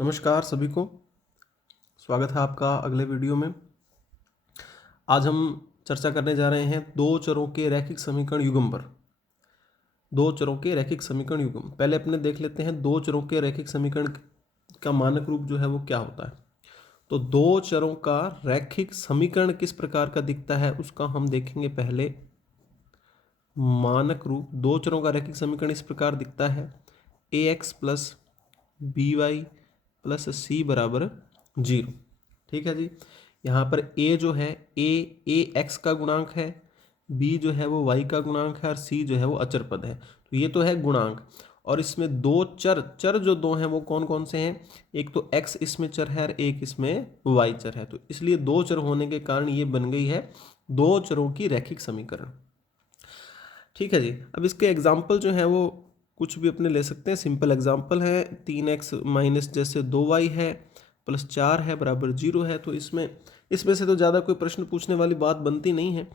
नमस्कार सभी को, स्वागत है आपका अगले वीडियो में। आज हम चर्चा करने जा रहे हैं दो चरों के रैखिक समीकरण युग्म पर। दो चरों के रैखिक समीकरण युग्म पहले अपने देख लेते हैं। दो चरों के रैखिक समीकरण का मानक रूप जो है वो क्या होता है। तो दो चरों का रैखिक समीकरण किस प्रकार का दिखता है उसका हम देखेंगे। पहले मानक रूप दो चरों का रैखिक समीकरण इस प्रकार दिखता है: ax plus B Y plus C बराबर 0। ठीक है जी। यहाँ पर a जो है ए एक्स का गुणांक है, b जो है वो y का गुणांक है और c जो है वो अचर पद है। तो ये तो है गुणांक। और इसमें दो चर जो दो हैं वो कौन कौन से हैं? एक तो x इसमें चर है और एक इसमें y चर है। तो इसलिए दो चर होने के कारण ये बन गई है दो चरों की रैखिक समीकरण। ठीक है जी। अब इसके एग्जाम्पल जो है वो कुछ भी अपने ले सकते हैं। सिंपल एग्जाम्पल है 3x माइनस जैसे 2y है प्लस 4 है बराबर 0 है। तो इसमें से तो ज़्यादा कोई प्रश्न पूछने वाली बात बनती नहीं है।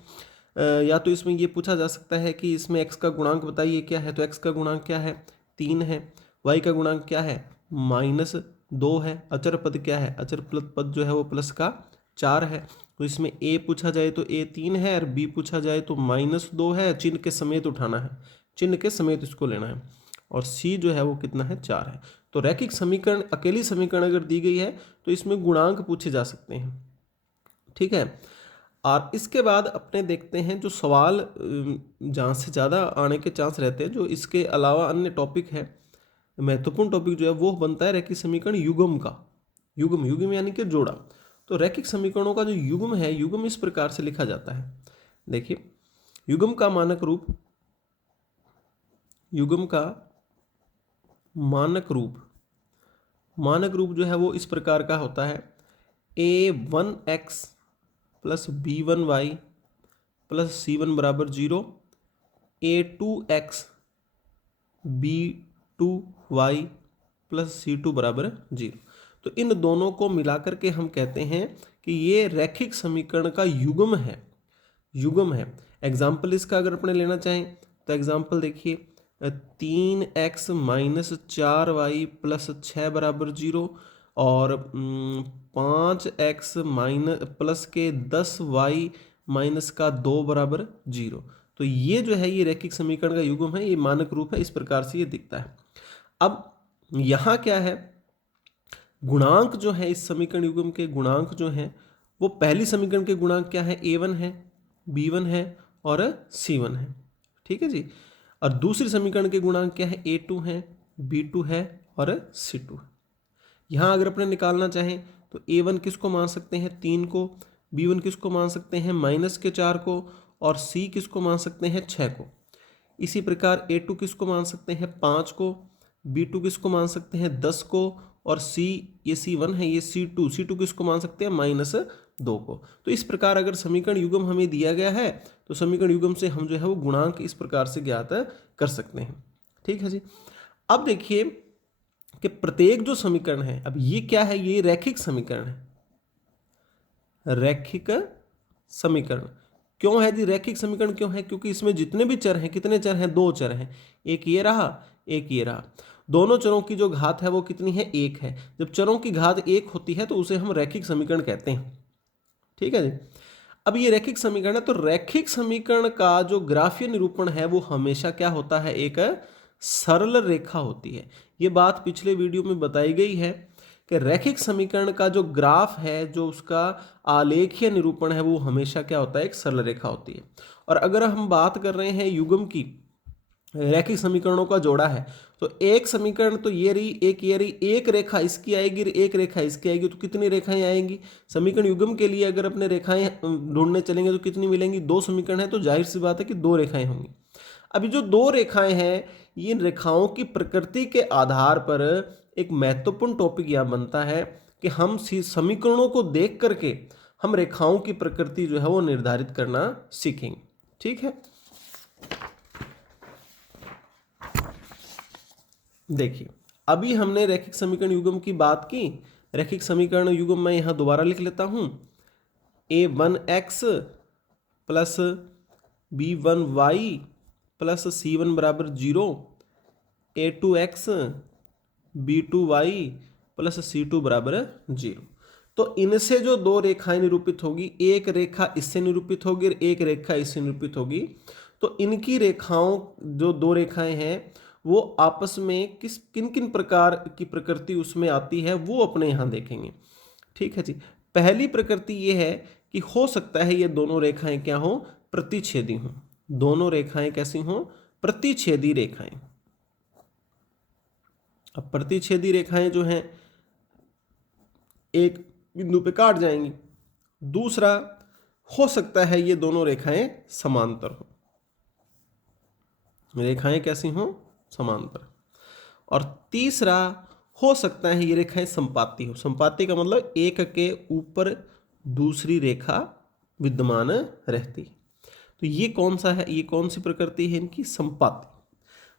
या तो इसमें ये पूछा जा सकता है कि इसमें x का गुणांक बताइए क्या है। तो x का गुणांक क्या है? 3 है। y का गुणांक क्या है? -2 है। अचर पद क्या है? अचर पद जो है वो प्लस का 4 है। तो इसमें a पूछा जाए तो a 3 है और b पूछा जाए तो -2 है। चिन्ह के समेत उठाना है, चिन्ह के समेत इसको लेना है। और c जो है वो कितना है? 4 है। तो रैखिक समीकरण, अकेली समीकरण अगर दी गई है तो इसमें गुणांक पूछे जा सकते हैं। ठीक है। और इसके बाद अपने देखते हैं जो सवाल जहाँ से ज़्यादा आने के चांस रहते हैं, जो इसके अलावा अन्य टॉपिक है, महत्वपूर्ण टॉपिक जो है वो बनता है रैखिक समीकरण युग्म का। युग्म यानी कि जोड़ा। तो रैखिक समीकरणों का जो युग्म है, युग्म इस प्रकार से लिखा जाता है। देखिए, युग्म का मानक रूप, युग्म का मानक रूप जो है वो इस प्रकार का होता है: a1x plus b1y plus c1 बराबर 0, a2x b2y प्लस c2 बराबर 0। तो इन दोनों को मिलाकर के हम कहते हैं कि ये रैखिक समीकरण का युग्म है। एग्जाम्पल इसका अगर अपने लेना चाहें तो एग्जाम्पल देखिए, 3x माइनस 4y प्लस 6 बराबर 0 और 5x माइनस प्लस के 10y माइनस का 2 बराबर 0। तो ये जो है ये रैखिक समीकरण का युग्म है, ये मानक रूप है। इस प्रकार से ये दिखता है। अब यहाँ क्या है, गुणांक जो है इस समीकरण युग्म के गुणांक जो है वो पहली समीकरण के गुणांक क्या है? a1 है, b1 है और c1 है। ठीक है जी। और दूसरी समीकरण के गुणांक क्या है? a2 है, b2 है और c2 है। यहाँ अगर अपने निकालना चाहें तो a1 किसको मान सकते हैं? 3 को, b1 किसको मान सकते हैं? -4 को, और c किसको मान सकते हैं? 6 को। इसी प्रकार a2 किसको मान सकते हैं? 5 को, b2 किसको मान सकते हैं? 10 को, और c, ये c1 है, ये c2 किसको मान सकते हैं? -2 को। तो इस प्रकार अगर समीकरण युग्म हमें दिया गया है तो समीकरण युग्म से हम जो है वो गुणांक इस प्रकार से ज्ञात कर सकते हैं। ठीक है जी। अब देखिए कि प्रत्येक जो समीकरण है, अब ये क्या है? ये रैखिक समीकरण है। रैखिक समीकरण क्यों है जी? रैखिक समीकरण क्यों है? क्योंकि इसमें जितने भी चर हैं, कितने चर हैं? दो चर हैं। एक ये रहा, एक ये रहा। दोनों चरों की जो घात है वो कितनी है? एक है। जब चरों की घात एक होती है तो उसे हम रैखिक समीकरण कहते हैं। ठीक है जी। अब ये रैखिक समीकरण है, तो रैखिक समीकरण का जो ग्राफीय निरूपण है वो हमेशा क्या होता है? एक सरल रेखा होती है। ये बात पिछले वीडियो में बताई गई है कि रैखिक समीकरण का जो ग्राफ है, जो उसका आलेखीय निरूपण है, वो हमेशा क्या होता है? एक सरल रेखा होती है। और अगर हम बात कर रहे हैं युग्म की, रैखिक समीकरणों का जोड़ा है, तो एक समीकरण तो ये रही, एक ये रही, एक रेखा इसकी आएगी, एक रेखा इसकी आएगी। तो कितनी रेखाएं आएंगी? समीकरण युग्म के लिए अगर अपने रेखाएं ढूंढने चलेंगे तो कितनी मिलेंगी? दो समीकरण है तो जाहिर सी बात है कि दो रेखाएं होंगी। अभी जो दो रेखाएं हैं, ये रेखाओं की प्रकृति के आधार पर एक महत्वपूर्ण टॉपिक यह बनता है कि हम समीकरणों को देख करके हम रेखाओं की प्रकृति जो है वो निर्धारित करना सीखेंगे। ठीक है। देखिए, अभी हमने रैखिक समीकरण युग्म की बात की। रैखिक समीकरण युग्म मैं यहां दोबारा लिख लेता हूं: a1x plus b1y plus c1 बराबर 0, a2x b2y प्लस C2 बराबर 0। तो इनसे जो दो रेखाएं निरूपित होगी, एक रेखा इससे निरूपित होगी और एक रेखा इससे निरूपित होगी, तो इनकी रेखाओं, जो दो रेखाएं हैं, वो आपस में किन किन प्रकार की प्रकृति उसमें आती है वो अपने यहाँ देखेंगे। ठीक है जी। पहली प्रकृति ये है कि हो सकता है ये दोनों रेखाएं क्या हो, प्रतिच्छेदी हों। दोनों रेखाएं कैसी हों, प्रतिच्छेदी रेखाएं। अब प्रतिच्छेदी रेखाएं जो हैं एक बिंदु पे काट जाएंगी। दूसरा, हो सकता है ये दोनों रेखाएं समांतर हो। रेखाएं कैसी हों, समांतर। और तीसरा, हो सकता है ये रेखाएं संपाती हो। संपाती का मतलब एक के ऊपर दूसरी रेखा विद्यमान रहती है। तो ये कौन सा है, ये कौन सी प्रकृति है इनकी, संपाती।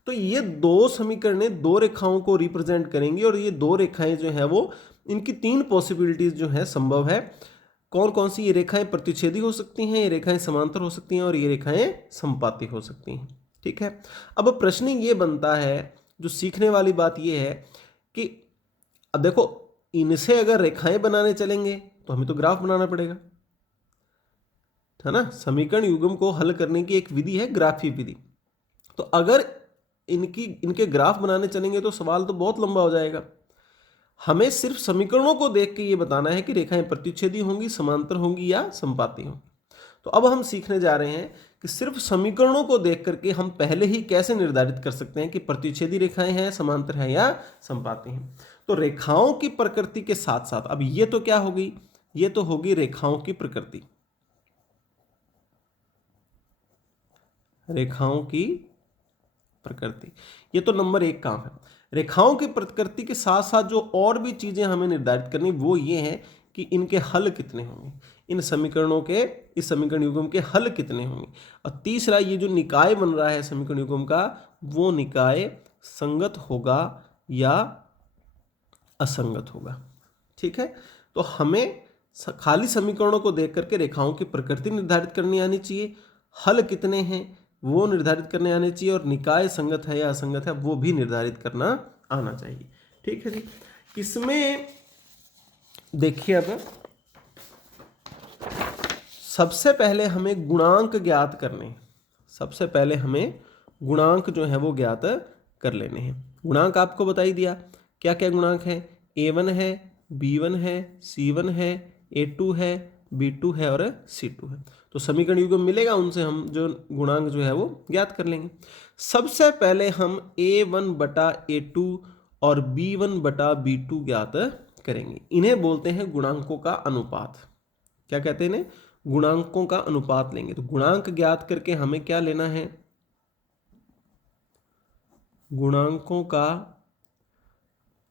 तो ये दो समीकरण दो रेखाओं को रिप्रेजेंट करेंगे और ये दो रेखाएं जो है वो, इनकी तीन पॉसिबिलिटीज जो है संभव है। कौन कौन सी, ये रेखाएं प्रतिच्छेदी हो सकती हैं, ये रेखाएं समांतर हो सकती हैं और ये रेखाएं संपाती हो सकती हैं। ठीक है। अब प्रश्न ये बनता है, जो सीखने वाली बात ये है कि अब देखो, इनसे अगर रेखाएं बनाने चलेंगे तो हमें तो ग्राफ बनाना पड़ेगा, है ना। समीकरण युग्म को हल करने की एक विधि है ग्राफीय विधि। तो अगर इनके ग्राफ बनाने चलेंगे तो सवाल तो बहुत लंबा हो जाएगा। हमें सिर्फ समीकरणों को देख के ये बताना है कि रेखाएं प्रतिच्छेदी होंगी, समांतर होंगी या संपाती होंगी। तो अब हम सीखने जा रहे हैं कि सिर्फ समीकरणों को देख करके हम पहले ही कैसे निर्धारित कर सकते हैं कि प्रतिच्छेदी रेखाएं हैं, समांतर है या संपाती हैं। तो रेखाओं की प्रकृति के साथ साथ, अब ये तो क्या होगी, ये तो होगी रेखाओं की प्रकृति। रेखाओं की प्रकृति, ये तो नंबर 1 काम है। रेखाओं की प्रकृति के साथ साथ जो और भी चीजें हमें निर्धारित करनी, वो ये है कि इनके हल कितने होंगे, इन समीकरणों के, इस समीकरण युग्म के हल कितने होंगे। और तीसरा, ये जो निकाय बन रहा है समीकरण युग्म का, वो निकाय संगत होगा या असंगत होगा। ठीक है। तो हमें खाली समीकरणों को देख करके रेखाओं की प्रकृति निर्धारित करनी आनी चाहिए, हल कितने हैं वो निर्धारित करने आने चाहिए, और निकाय संगत है या असंगत है वो भी निर्धारित करना आना चाहिए। ठीक है जी। इसमें देखिए, अब सबसे पहले हमें गुणांक ज्ञात करने हैं। सबसे पहले हमें गुणांक जो है वो ज्ञात कर लेने हैं। गुणांक आपको बता ही दिया, क्या क्या गुणांक है, A1 है, B1 है, C1 है, A2 है, B2 है और C2 है। तो समीकरण युग्म मिलेगा, उनसे हम जो गुणांक जो है वो ज्ञात कर लेंगे। सबसे पहले हम A1 बटा A2 और B1 बटा B2 ज्ञात करेंगे। इन्हें बोलते हैं गुणांकों का अनुपात। क्या कहते हैं इन्हें, गुणांकों का अनुपात लेंगे। तो गुणांक ज्ञात करके हमें क्या लेना है, गुणांकों का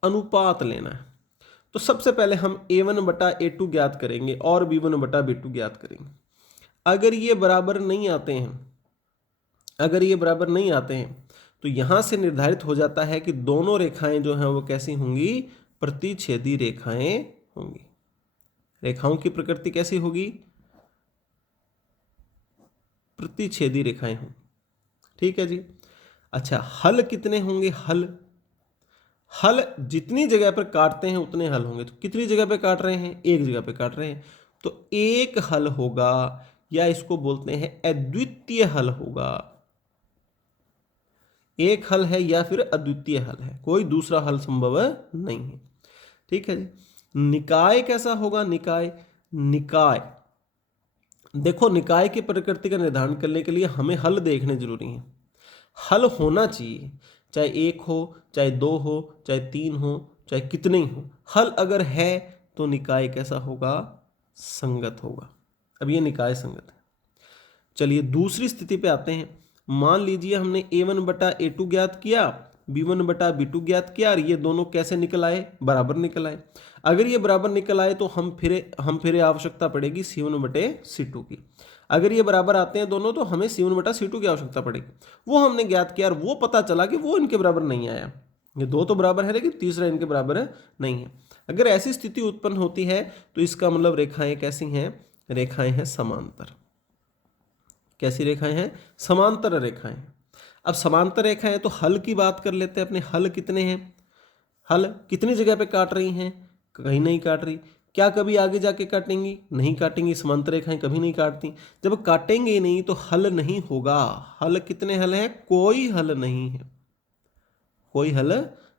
अनुपात लेना है। तो सबसे पहले हम A1 बटा A2 ज्ञात करेंगे और B1 बटा B2 ज्ञात करेंगे। अगर ये बराबर नहीं आते हैं, अगर ये बराबर नहीं आते हैं तो यहां से निर्धारित हो जाता है कि दोनों रेखाएं जो हैं वो कैसी होंगी, प्रतिच्छेदी रेखाएं होंगी। रेखाओं की प्रकृति कैसी होगी, प्रतिच्छेदी रेखाएं होंगी। ठीक है जी। अच्छा, हल कितने होंगे, हल जितनी जगह पर काटते हैं उतने हल होंगे। तो कितनी जगह पे काट रहे हैं, एक जगह पे काट रहे हैं, तो एक हल होगा, या इसको बोलते हैं अद्वितीय हल होगा। एक हल है या फिर अद्वितीय हल है, कोई दूसरा हल संभव नहीं है। ठीक है जी। निकाय कैसा होगा, निकाय देखो, निकाय की प्रकृति का निर्धारण करने के लिए हमें हल देखने जरूरी है। हल होना चाहिए, चाहे एक हो, चाहे दो हो, चाहे तीन हो, चाहे कितने ही हो, हल अगर है तो निकाय कैसा होगा, संगत होगा। अब ये निकाय संगत है। चलिए दूसरी स्थिति पे आते हैं। मान लीजिए हमने A1 बटा A2 ज्ञात किया, B1 बटा B2 ज्ञात किया, और ये दोनों कैसे निकल आए, बराबर निकल आए। अगर ये बराबर निकल आए तो हम फिर आवश्यकता पड़ेगी C1 बटे C2 की। अगर ये बराबर आते हैं दोनों तो हमें C1 बटा C2 की आवश्यकता पड़ेगी। वो हमने ज्ञात किया और वो पता चला कि वो इनके बराबर नहीं आया। ये दो तो बराबर है लेकिन तीसरा इनके बराबर नहीं है। अगर ऐसी स्थिति उत्पन्न होती है तो इसका मतलब रेखाएं कैसी हैं, रेखाएं हैं समांतर। कैसी रेखाएं हैं, समांतर रेखाएं। अब समांतर रेखाएं तो हल की बात कर लेते हैं अपने, हल कितने हैं। हल कितनी जगह पे काट रही हैं, कहीं नहीं काट रही। क्या कभी आगे जाके काटेंगी, नहीं काटेंगी। समांतर रेखाएं कभी नहीं काटती। जब काटेंगे ही नहीं तो हल नहीं होगा। हल कितने हल हैं, कोई हल नहीं है, कोई हल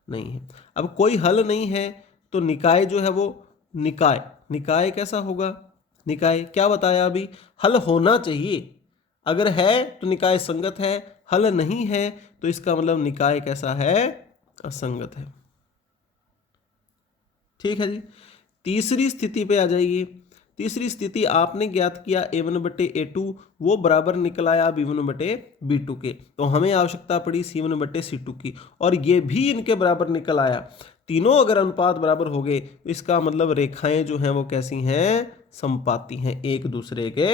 नहीं है। अब कोई हल नहीं है तो निकाय जो है वो, निकाय, निकाय कैसा होगा, निकाय क्या बताया अभी, हल होना चाहिए। अगर है तो निकाय संगत है, हल नहीं है तो इसका मतलब निकाय कैसा है, असंगत है। ठीक है जी। तीसरी स्थिति पे आ जाइए। तीसरी स्थिति आपने ज्ञात किया a1/a2 वो बराबर निकल आया b1/b2 के, तो हमें आवश्यकता पड़ी c1/c2 की, और ये भी इनके बराबर निकल आया। तीनों अगर अनुपात बराबर हो गए तो इसका मतलब रेखाएं जो हैं वो कैसी हैं, समपाती हैं, एक दूसरे के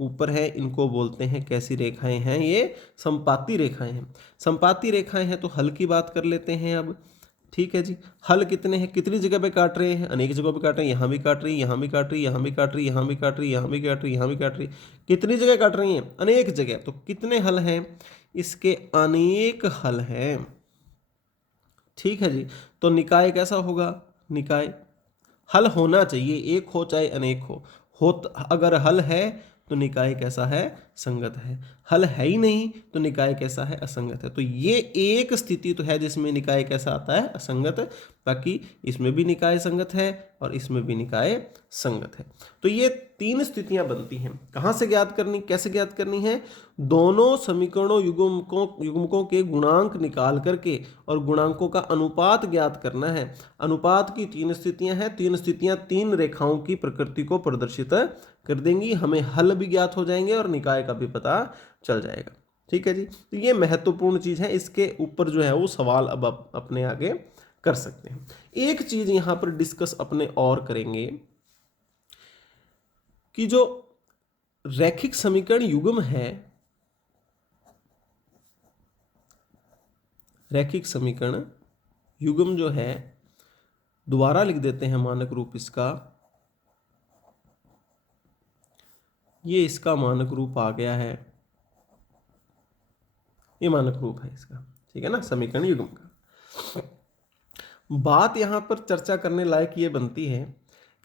ऊपर है। इनको बोलते हैं कैसी रेखाएं हैं, ये समपाती रेखाएं हैं। समपाती रेखाएं हैं तो हल की बात कर लेते हैं अब। ठीक है जी। हल कितने हैं, कितनी जगह पे काट रहे हैं, अनेक जगहों पे काट रहे हैं। यहाँ भी काट रही, यहाँ भी काट रही, यहाँ भी काट रही, यहाँ भी काट रही, यहाँ भी काट रही, यहाँ भी काट रही। कितनी जगह काट रही हैं, अनेक जगह। तो कितने हल हैं, इसके अनेक हल हैं। ठीक है जी। तो निकाय कैसा होगा, निकाय हल होना चाहिए, एक हो चाहे अनेक हो अगर हल है तो निकाय कैसा है, संगत है। हल है ही नहीं तो निकाय कैसा है, असंगत है। तो ये एक स्थिति तो है जिसमें निकाय कैसा आता है, असंगत। बाकी इसमें भी निकाय संगत है और इसमें भी निकाय संगत है। तो ये तीन स्थितियां बनती हैं। कहाँ से ज्ञात करनी, कैसे ज्ञात करनी है, दोनों समीकरणों युग्मकों के गुणांक निकाल करके और गुणांकों का अनुपात ज्ञात करना है। अनुपात की तीन स्थितियां हैं, तीन स्थितियां तीन रेखाओं की प्रकृति को प्रदर्शित कर देंगी। हमें हल भी ज्ञात हो जाएंगे और निकाय का भी पता चल जाएगा। ठीक है जी। तो ये महत्वपूर्ण चीज है, इसके ऊपर जो है वो सवाल अब अपने आगे कर सकते हैं। एक चीज यहां पर डिस्कस अपने और करेंगे कि जो रैखिक समीकरण युग्म है, रैखिक समीकरण युग्म जो है, दोबारा लिख देते हैं मानक रूप इसका। ये इसका मानक रूप आ गया है, ये मानक रूप है इसका। ठीक है ना, समीकरण युग्म का। बात यहां पर चर्चा करने लायक ये बनती है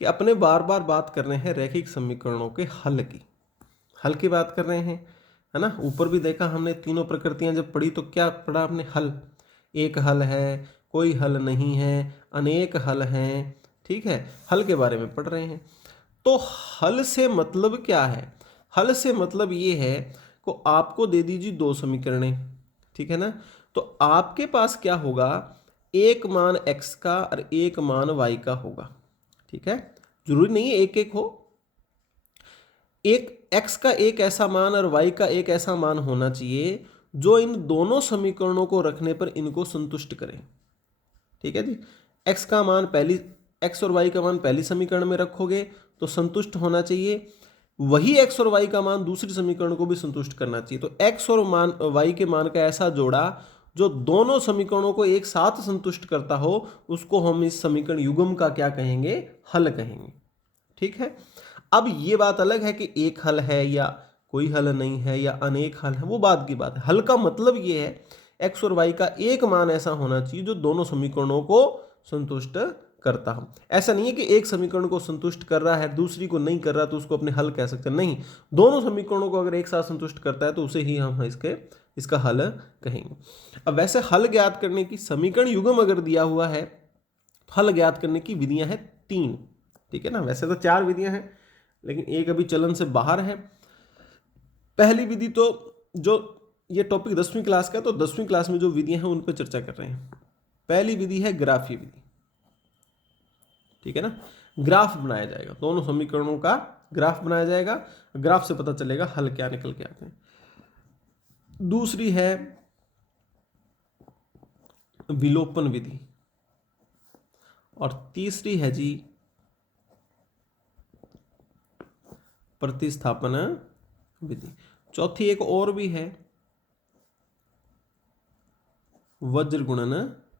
कि अपने बार बार बात कर रहे हैं रैखिक समीकरणों के हल की, हल की बात कर रहे हैं, है ना। ऊपर भी देखा हमने, तीनों प्रकृतियां जब पढ़ी तो क्या पढ़ा आपने, हल। एक हल है, कोई हल नहीं है, अनेक हल हैं। ठीक है, हल के बारे में पढ़ रहे हैं। तो हल से मतलब क्या है, हल से मतलब ये है को आपको दे दीजिए दो समीकरणें, ठीक है ना। तो आपके पास क्या होगा, एक मान x का और एक मान y का होगा। ठीक है, जरूरी नहीं है एक एक हो, एक x का एक ऐसा मान और y का एक ऐसा मान होना चाहिए जो इन दोनों समीकरणों को रखने पर इनको संतुष्ट करें। ठीक है जी। x का मान पहली, x और y का मान पहली समीकरण में रखोगे तो संतुष्ट होना चाहिए, वही x और y का मान दूसरी समीकरण को भी संतुष्ट करना चाहिए। तो x और मान y के मान का ऐसा जोड़ा जो दोनों समीकरणों को एक साथ संतुष्ट करता हो, उसको हम इस समीकरण युग्म का क्या कहेंगे, हल कहेंगे। ठीक है। अब ये बात अलग है कि एक हल है या कोई हल नहीं है या अनेक हल है, वो बात की बात है। हल का मतलब ये है x और y का एक मान ऐसा होना चाहिए जो दोनों समीकरणों को संतुष्ट करता हो। ऐसा नहीं है कि एक समीकरण को संतुष्ट कर रहा है दूसरी को नहीं कर रहा तो उसको अपने हल कह सकते हैं, नहीं। दोनों समीकरणों को अगर एक साथ संतुष्ट करता है तो उसे ही हम इसका हल कहेंगे। अब वैसे हल ज्ञात करने की, समीकरण युग्म अगर दिया हुआ है तो हल ज्ञात करने की विधियां हैं तीन। ठीक है ना, वैसे तो चार विधियां हैं लेकिन एक अभी चलन से बाहर है। पहली विधि तो, जो ये टॉपिक 10वीं क्लास का है तो 10वीं क्लास में जो विधियां हैं उन पर चर्चा कर रहे हैं। पहली विधि है ग्राफीय विधि। ठीक है ना, ग्राफ बनाया जाएगा, दोनों समीकरणों का ग्राफ बनाया जाएगा, ग्राफ से पता चलेगा हल क्या निकल के आते हैं। दूसरी है विलोपन विधि और तीसरी है जी प्रतिस्थापन विधि। चौथी एक और भी है, वज्र गुणन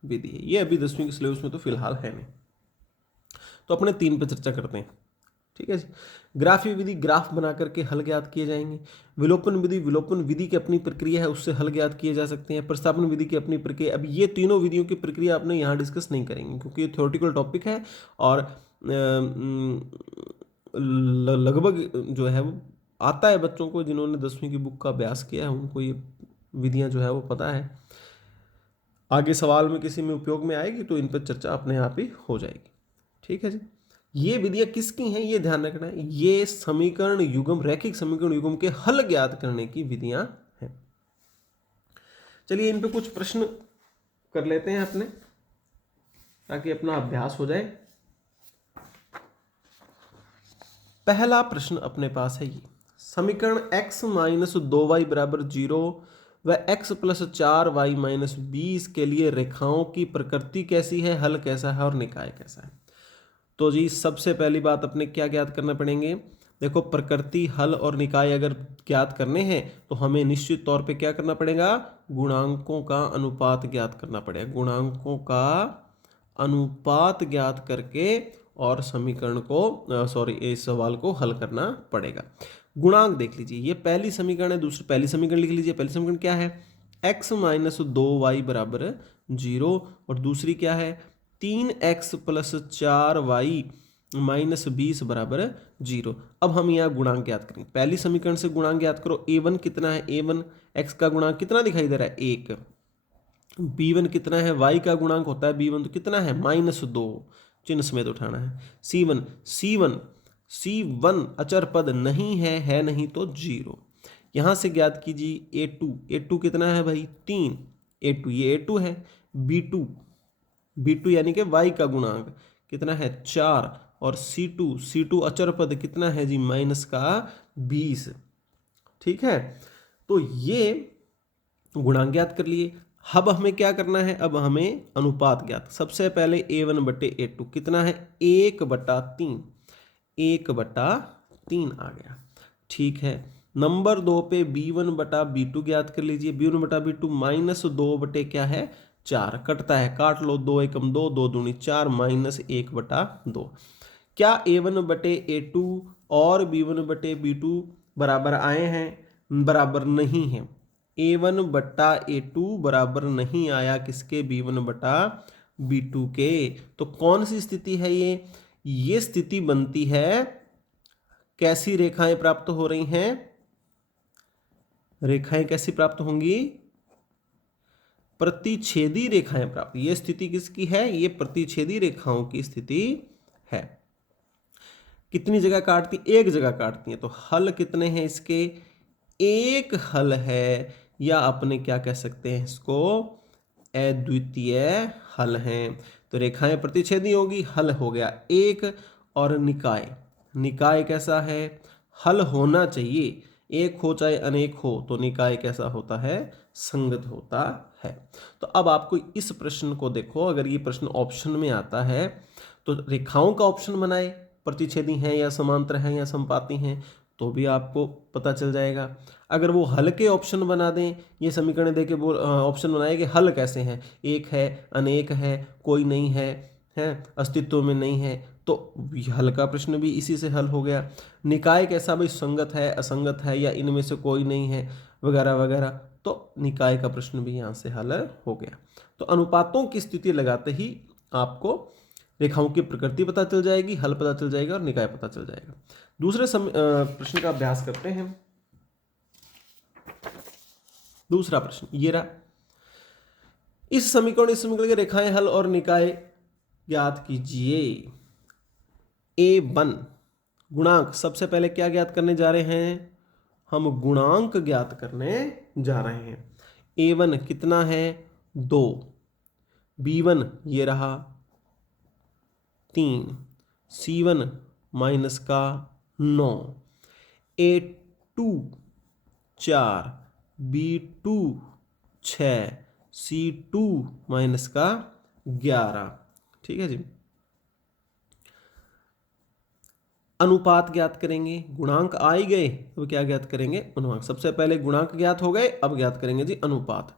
विधि है। ये अभी 10वीं के सिलेबस में तो फिलहाल है नहीं, तो अपने तीन पे चर्चा करते हैं। ठीक है जी। ग्राफीय विधि, ग्राफ बना करके हल ज्ञात किए जाएंगे। विलोपन विधि, विलोपन विधि की अपनी प्रक्रिया है, उससे हल ज्ञात किए जा सकते हैं। प्रतिस्थापन विधि की अपनी प्रक्रिया। अब ये तीनों विधियों की प्रक्रिया अपने यहाँ डिस्कस नहीं करेंगे क्योंकि ये थ्योरेटिकल टॉपिक है और लगभग जो है वो आता है बच्चों को, जिन्होंने 10वीं की बुक का अभ्यास किया है उनको ये विधियाँ जो है वो पता है। आगे सवाल में किसी में उपयोग में आएगी तो इन पर चर्चा अपने आप ही हो जाएगी। ठीक है जी। ये विधियां किसकी हैं ये ध्यान रखना है, ये समीकरण युग्म, रैखिक समीकरण युग्म के हल ज्ञात करने की विधियां हैं। चलिए इन पे कुछ प्रश्न कर लेते हैं अपने, ताकि अपना अभ्यास हो जाए। पहला प्रश्न अपने पास है ये, समीकरण x माइनस 2y बराबर 0 व x प्लस 4y माइनस 20 के लिए रेखाओं की प्रकृति कैसी है, हल कैसा है और निकाय कैसा है। तो जी सबसे पहली बात अपने क्या ज्ञात करना पड़ेंगे, देखो प्रकृति, हल और निकाय अगर ज्ञात करने हैं तो हमें निश्चित तौर पे क्या करना पड़ेगा, गुणांकों का अनुपात ज्ञात करना पड़ेगा। गुणांकों का अनुपात ज्ञात करके और समीकरण को इस सवाल को हल करना पड़ेगा। गुणांक देख लीजिए, ये पहली समीकरण है, दूसरी पहली समीकरण लिख लीजिए। पहली समीकरण क्या है, x माइनस 2y बराबर 0 और दूसरी क्या है 3x प्लस 4y माइनस 20 बराबर 0। अब हम यहाँ गुणांक ज्ञात करेंगे। पहली समीकरण से गुणांक ज्ञात करो। a1 कितना है, a1 x का गुणांक कितना दिखाई दे रहा है 1, b1 कितना है, y का गुणांक होता है b1 तो कितना है -2, चिन्ह समेत उठाना है। c1 अचर पद नहीं है नहीं तो 0। यहाँ से ज्ञात कीजिए a2 कितना है भाई 3, a2 ये a2 है। b2 यानी कि y का गुणांक कितना है 4 और c2 अचर पद कितना है जी -20। ठीक है, तो ये गुणांक ज्ञात कर लिए। अब हमें क्या करना है, अब हमें अनुपात ज्ञात। सबसे पहले a1 बटे a2 कितना है 1/3, 1/3 आ गया। ठीक है, नंबर 2 पे b1 बटा b2 ज्ञात कर लीजिए। b1 बटा b2 -2 बटे क्या है 4, कटता है, काट लो, 2 एकम 2, 2 दूनी 4, -1/2। क्या a1 बटे a2 और b1 बटे b2 बराबर आए हैं, बराबर नहीं है। a1 बटा a2 बराबर नहीं आया किसके, b1 बटा b2 के। तो कौन सी स्थिति है ये स्थिति बनती है, कैसी रेखाएं प्राप्त हो रही हैं, रेखाएं कैसी प्राप्त होंगी, प्रतिच्छेदी रेखाएं प्राप्त। ये स्थिति किसकी है, ये प्रतिच्छेदी रेखाओं की स्थिति है। कितनी जगह काटती, एक जगह काटती है। तो हल कितने हैं इसके, एक हल है, या अपने क्या कह सकते हैं इसको, अद्वितीय हल हैं। तो रेखाएं प्रतिच्छेदी होगी, हल हो गया एक। और निकाय कैसा है, हल होना चाहिए, एक हो चाहे अनेक हो, तो निकाय कैसा होता है, संगत होता है। तो अब आपको इस प्रश्न को देखो, अगर ये प्रश्न ऑप्शन में आता है तो रेखाओं का ऑप्शन बनाए, प्रतिच्छेदी हैं या समांतर हैं या समपाती हैं, तो भी आपको पता चल जाएगा। अगर वो हल के ऑप्शन बना दें, ये समीकरण दे के वो ऑप्शन बनाए कि हल कैसे हैं, एक है, अनेक है, कोई नहीं है अस्तित्व में नहीं है, तो हल का प्रश्न भी इसी से हल हो गया। निकाय कैसा भाई, संगत है, असंगत है, या इनमें से कोई नहीं है, वगैरह वगैरह, तो निकाय का प्रश्न भी यहाँ से हल हो गया। तो अनुपातों की स्थिति लगाते ही आपको रेखाओं की प्रकृति पता चल जाएगी, हल पता चल जाएगा और निकाय पता चल जाएगा। दूसरे प्रश्न का अभ्यास करते हैं। दूसरा प्रश्न ये रहा, इस समीकरण के रेखाएं, हल और निकाय ज्ञात कीजिए। a1 गुणांक, सबसे पहले क्या ज्ञात करने जा रहे हैं, हम गुणांक ज्ञात करने जा रहे हैं। a1 कितना है 2, b1 ये रहा 3, c1 माइनस का 9, a2 4, b2 6, c2 माइनस का 11। ठीक है जी। अनुपात ज्ञात करेंगे, गुणांक आ ही गए तो क्या ज्ञात करेंगे, अनुपात। सबसे पहले गुणांक ज्ञात हो गए, अब ज्ञात करेंगे जी अनुपात।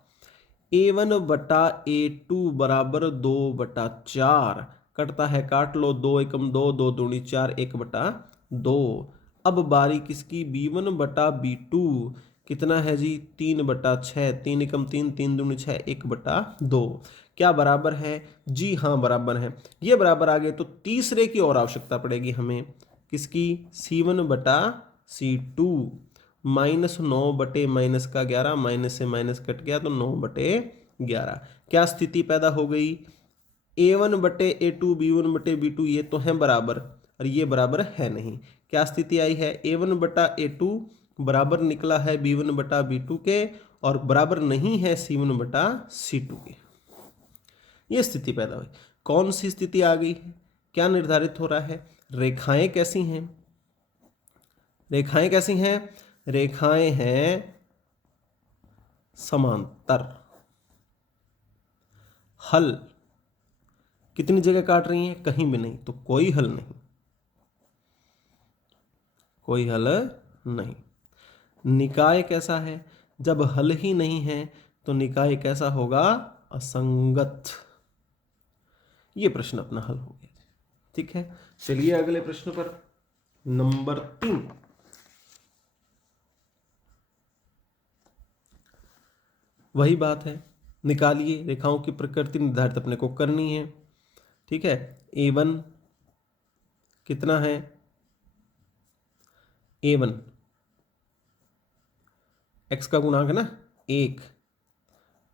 a1 बटा a2 बराबर 2/4, कटता है, काट लो, 2 एकम 2, 2 दूनी 4, 1/2। 2। अब बारी किसकी, b1/b2 कितना है जी 3/6, 3 एकम 3, 3 दूनी 6, 1/2 क्या बराबर है जी, हाँ बराबर है। ये बराबर आ गए तो तीसरे की और आवश्यकता पड़ेगी हमें, किसकी, C1/C2 -9/-11, माइनस से माइनस कट गया तो 9/11। क्या स्थिति पैदा हो गई, A1/A2 B1/B2 ये तो है बराबर और ये बराबर है नहीं। क्या स्थिति आई है, A1/A2 बराबर निकला है B1/B2 के और बराबर नहीं है C1/C2 के। ये स्थिति पैदा हुई। कौन सी स्थिति आ गई है, क्या निर्धारित हो रहा है, रेखाएं कैसी हैं, रेखाएं कैसी हैं, रेखाएं हैं समांतर। हल कितनी जगह काट रही हैं, कहीं भी नहीं, तो कोई हल नहीं, कोई हल नहीं। निकाय कैसा है, जब हल ही नहीं है तो निकाय कैसा होगा, असंगत। ये प्रश्न अपना हल हो गया। ठीक है, चलिए अगले प्रश्न पर, नंबर 3। वही बात है, निकालिए, रेखाओं की प्रकृति निर्धारित अपने को करनी है। ठीक है, A1 कितना है, A1 x का गुणांक है ना 1,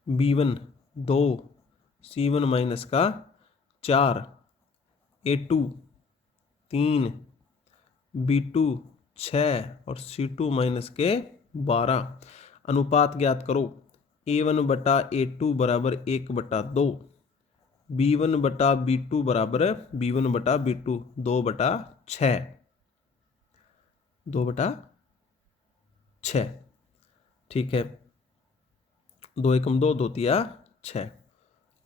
B1 2, C1 माइनस का 4, A2 3, B2 6 और C2 माइनस के 12। अनुपात ज्ञात करो, A1/A2 बराबर 1/2, B1/B2 बराबर B1/B2 2/6, 2/6। ठीक है, 2 एकम 2, 2 तिया 6,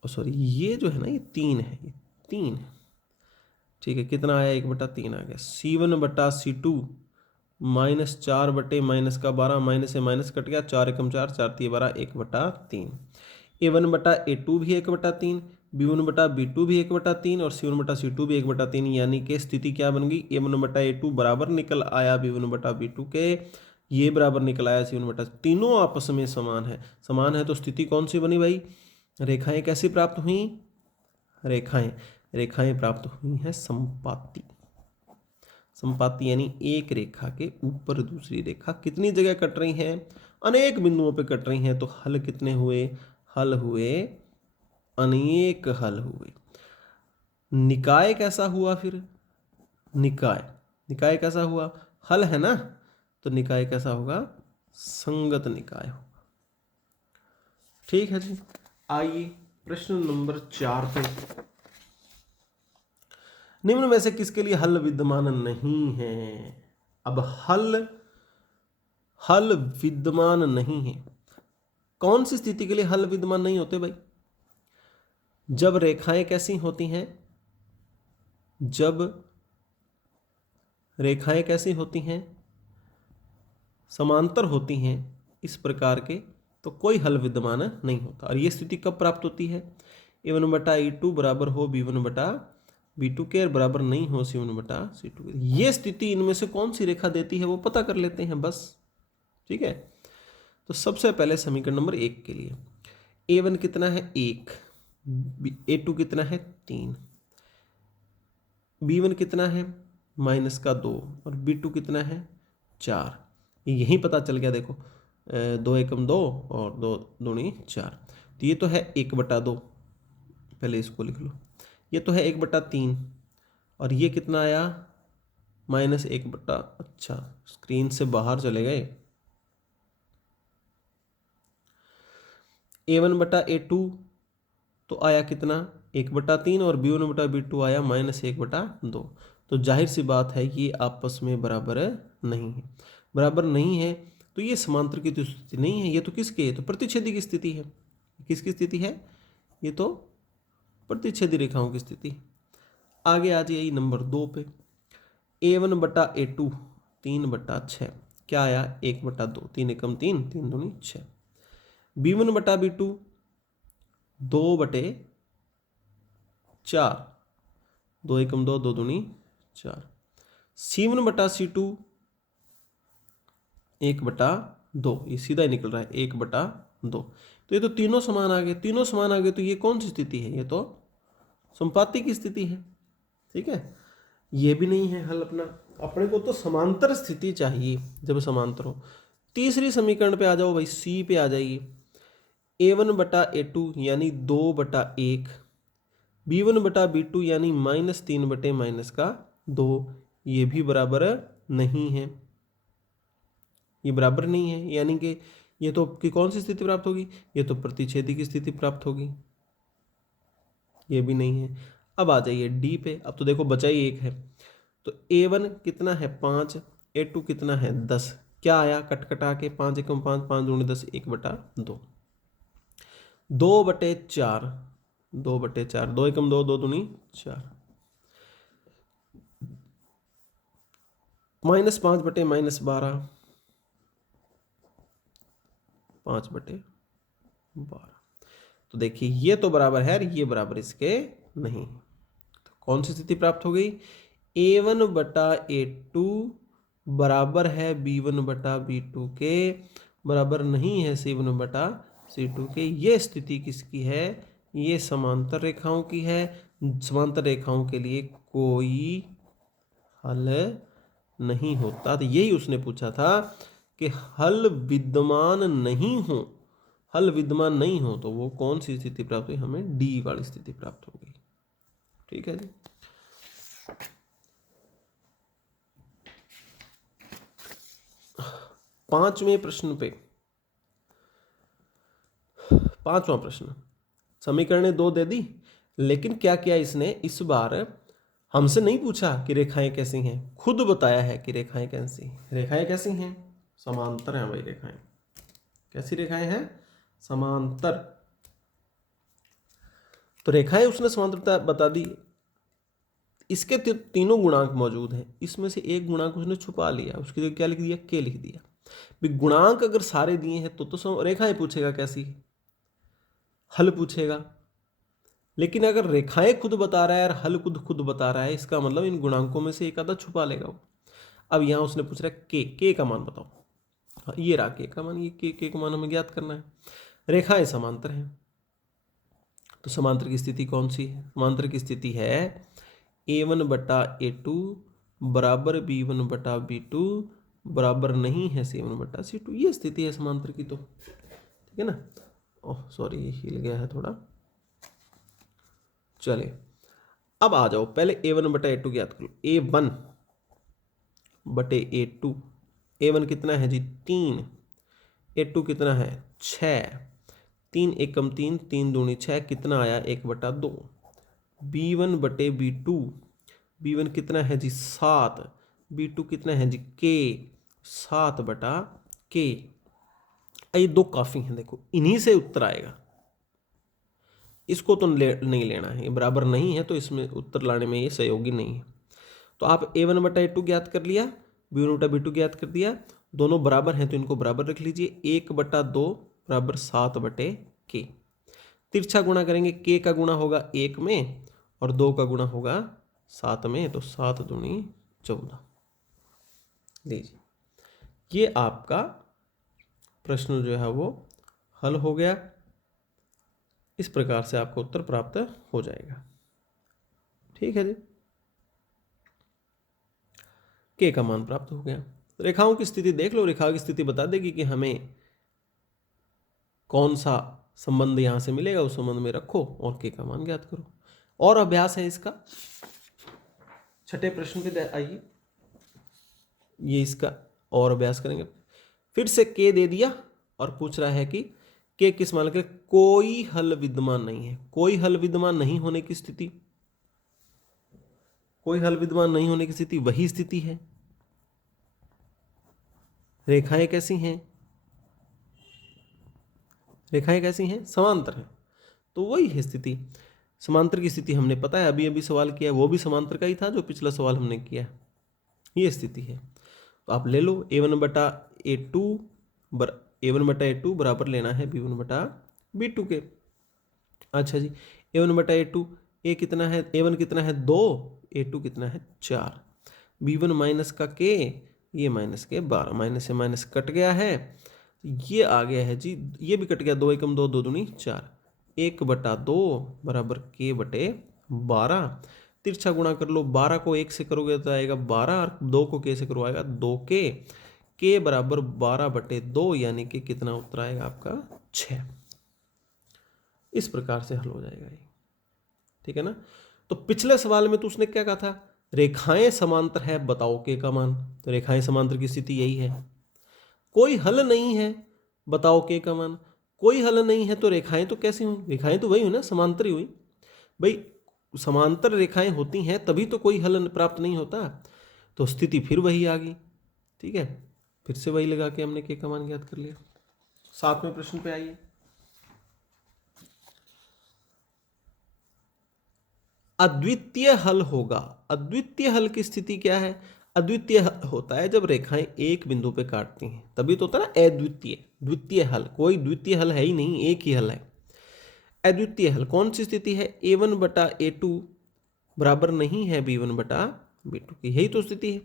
और सॉरी ये जो है ना ये 3 है, ये 3 है। ठीक है, कितना आया, 1/3 आ गया। C1/C2 -4 माइनस का 12, माइनस से माइनस कट गया, 4 एकम 4, 4 तिया 12, 1/3। A1/A2 भी 1/3, B1/B2 भी 1/3 और C1/C2 भी 1/3, यानी कि स्थिति क्या बन गई, A1/A2 बराबर निकल आया B1/B2 के, ये बराबर निकल आया C1/, तीनों आपस में समान है। समान है तो स्थिति कौन सी बनी भाई, रेखाएं कैसी प्राप्त हुई, रेखाएं प्राप्त हुई हैं संपाती। संपाती यानी एक रेखा के ऊपर दूसरी रेखा कितनी जगह कट रही हैं, अनेक बिंदुओं पे कट रही हैं, तो हल कितने हुए, हल हुए अनेक हल हुए। निकाय कैसा हुआ फिर, निकाय कैसा हुआ, हल है ना, तो निकाय कैसा होगा, संगत निकाय होगा। ठीक है जी, आइए प्रश्न नंबर 4 पे, निम्न में से किसके लिए हल विद्यमान नहीं है। अब हल विद्यमान नहीं है, कौन सी स्थिति के लिए हल विद्यमान नहीं होते भाई, जब रेखाएं कैसी होती हैं, जब रेखाएं कैसी होती हैं, समांतर होती हैं इस प्रकार के, तो कोई हल विद्यमान नहीं होता। और ये स्थिति कब प्राप्त होती है, A1/A2 बराबर हो B1/B2 के, बराबर नहीं हो C1/C2 के। ये स्थिति इनमें से कौन सी रेखा देती है वो पता कर लेते हैं बस। ठीक है, तो सबसे पहले समीकरण नंबर 1 के लिए, A1 कितना है 1, A2 कितना है 3, B1 कितना है -2 और B2 कितना है 4। यही पता चल गया, देखो 2 एकम 2 और 2 दूनी 4, तो ये तो है 1/2, पहले इसको लिख लो, ये तो है 1/3 और ये कितना आया -1/, अच्छा स्क्रीन से बाहर चले गए, A1/A2 तो आया कितना 1/3 और B1/B2 आया -1/2, तो जाहिर सी बात है कि आपस में बराबर नहीं है। बराबर नहीं है तो ये समांतर की तो स्थिति नहीं है, ये तो किसकी है, तो प्रतिच्छेदी की स्थिति है। किसकी स्थिति है, ये तो प्रतिच्छेदी रेखाओं की स्थिति। आगे आ जाइए नंबर 2 पे, A1/A2 3/6, क्या आया 1/2, 3 एकम 3, 3 दूनी 6, B1/B2 2/4, 2 एकम 2, 2 दूनी 4, C1/C2 1/2, ये सीधा ही निकल रहा है 1/2। तो ये तो तीनों समान आ गए, तीनों समान आ गए, तो ये कौन सी स्थिति है? ये तो संपाती की स्थिति है। ठीक है, ये भी नहीं है हल अपना, अपने को तो समांतर स्थिति चाहिए जब समांतर हो। तीसरी समीकरण पे आ जाओ भाई, सी पे आ जाइए। A1/A2 यानी 2/1, B1/B2 यानी -3/-2, ये भी बराबर नहीं है, ये बराबर नहीं है, यानी कि ये तो कि कौन सी स्थिति प्राप्त होगी? ये तो प्रतिच्छेदी की स्थिति प्राप्त होगी, ये भी नहीं है। अब आ जाइए डी पे। अब तो देखो बचा ही एक है, तो A1 कितना है 5, A2 कितना है 10, क्या आया कटकटा के 5 एकम 5, 5 दूनी 10, 1/2, 2/4, 2/4, 2 एकम 2, 2 दूनी 4, -5/-12, 5/12। तो देखिए ये तो बराबर है, ये बराबर इसके नहीं। तो कौन सी स्थिति प्राप्त हो गई? A1/A2 बराबर है B1/B2 के, बराबर नहीं है C1/C2 के। ये स्थिति किसकी है? ये समांतर रेखाओं की है। समांतर रेखाओं के लिए कोई हल नहीं होता। तो यही उसने पूछा था कि हल विद्यमान नहीं हो, हल विद्यमान नहीं हो तो वो कौन सी स्थिति प्राप्त हुई? हमें डी वाली स्थिति प्राप्त हो गई। ठीक है जी। पांचवें प्रश्न पे, पांचवा प्रश्न, समीकरणें 2 दे दी, लेकिन क्या किया इसने इस बार? हमसे नहीं पूछा कि रेखाएं कैसी हैं, खुद बताया है कि रेखाएं कैसी, रेखाएं कैसी हैं? समांतर हैं भाई रेखाएं। कैसी रेखाएं हैं? समांतर। तो रेखाएं उसने समांतरता बता दी। इसके तीनों गुणांक मौजूद हैं, इसमें से एक गुणांक उसने छुपा लिया, उसकी जगह क्या लिख दिया? के लिख दिया। गुणांक अगर सारे दिए हैं तो रेखाएं पूछेगा कैसी, हल पूछेगा। लेकिन अगर रेखाएं खुद बता रहा है और हल खुद बता रहा है, इसका मतलब इन गुणांकों में से एक आधा छुपा लेगा वो। अब यहां उसने पूछ रहा है के का मान बताओ। हाँ, ये रहा के का मान, ये के का मान हमें ज्ञात करना है। रेखाएं समांतर हैं, तो समांतर की स्थिति कौन सी है? समांतर की स्थिति है A1/A2 बराबर B1/B2 बराबर नहीं है C1/C2। ये स्थिति है समांतर की। तो ठीक है ना। ओह सॉरी, ये हिल गया है थोड़ा। चले अब आ जाओ, पहले A1/A2 ज्ञात करो। A1/A2, A1 कितना है जी? 3, A2 कितना है? 6, 3 एकम 3, 3 दूनी 6, कितना आया? 1/2। B1/B2, B1 कितना है जी? 7, B2 कितना है जी? K, 7/K। ये दो काफ़ी हैं, देखो इन्हीं से उत्तर आएगा, इसको तो नहीं लेना है, ये बराबर नहीं है, तो इसमें उत्तर लाने में ये सहयोगी नहीं है। तो आप A1/A2 ज्ञात कर लिया, B1/B2 ज्ञात कर दिया, दोनों बराबर हैं तो इनको बराबर रख लीजिए। 1/2 बराबर 7/K। तिरछा गुणा करेंगे, K का गुणा होगा 1 में और 2 का गुणा होगा 7 में, तो 7 दूनी 14। लीजिए, ये आपका प्रश्न जो है वो हल हो गया। इस प्रकार से आपको उत्तर प्राप्त हो जाएगा। ठीक है जी, के का मान प्राप्त हो गया। रेखाओं की स्थिति देख लो, रेखाओं की स्थिति बता देगी कि हमें कौन सा संबंध यहां से मिलेगा, उस संबंध में रखो और के का मान ज्ञात करो। और अभ्यास है इसका, छठे प्रश्न पे आइए, ये इसका और अभ्यास करेंगे। फिर से के दे दिया और पूछ रहा है कि के किस मान के कोई हल विद्यमान नहीं है। कोई हल विद्यमान नहीं होने की स्थिति, कोई हल विद्यमान नहीं होने की स्थिति वही स्थिति है। रेखाएं कैसी हैं? रेखाएं कैसी हैं? समांतर हैं, तो वही है स्थिति। समांतर की स्थिति हमने पता है, अभी अभी सवाल किया, वो भी समांतर का ही था जो पिछला सवाल हमने किया। ये स्थिति है, तो आप ले लो A1/A2 बराबर लेना है B1/B2 के। अच्छा जी, A1/A2, A कितना है? A1 कितना है? 2, A2 कितना है? 4। b1 माइनस का k, ये माइनस के 12, माइनस से माइनस कट गया है, ये आ गया है जी, ये भी कट गया, 2 एकम 2, 2 दूनी 4, 1/2 बराबर k बटे 12। तिरछा गुणा कर लो, 12 को 1 से करोगे तो आएगा 12 और 2 को k से करवाएगा 2k, k बराबर 12/2 यानी कि कितना उत्तर आएगा आपका 6। इस प्रकार से हल हो जाएगा ये, ठीक है ना। तो पिछले सवाल में तो उसने क्या कहा था, रेखाएं समांतर है बताओ के का मान, तो रेखाएं समांतर की स्थिति यही है। कोई हल नहीं है बताओ के का मान, कोई हल नहीं है तो रेखाएं तो कैसी हुई, रेखाएं तो वही हुई ना, समांतर ही हुई भाई, समांतर रेखाएं होती हैं तभी तो कोई हल प्राप्त नहीं होता, तो स्थिति फिर वही आ गई, ठीक है। फिर से वही लगा के हमने के का मान ज्ञात कर लिया। 7वें प्रश्न पे आइए। अद्वितीय हल होगा, अद्वितीय हल की स्थिति क्या है, अद्वितीय हल होता है जब रेखाएं एक बिंदु पे काटती हैं, तभी तो होता है ना अद्वितीय। द्वितीय हल, कोई द्वितीय हल है ही नहीं, एक ही हल है। अद्वितीय हल कौन सी स्थिति है, a1/a2 बराबर नहीं है b1/b2 की, यही तो स्थिति है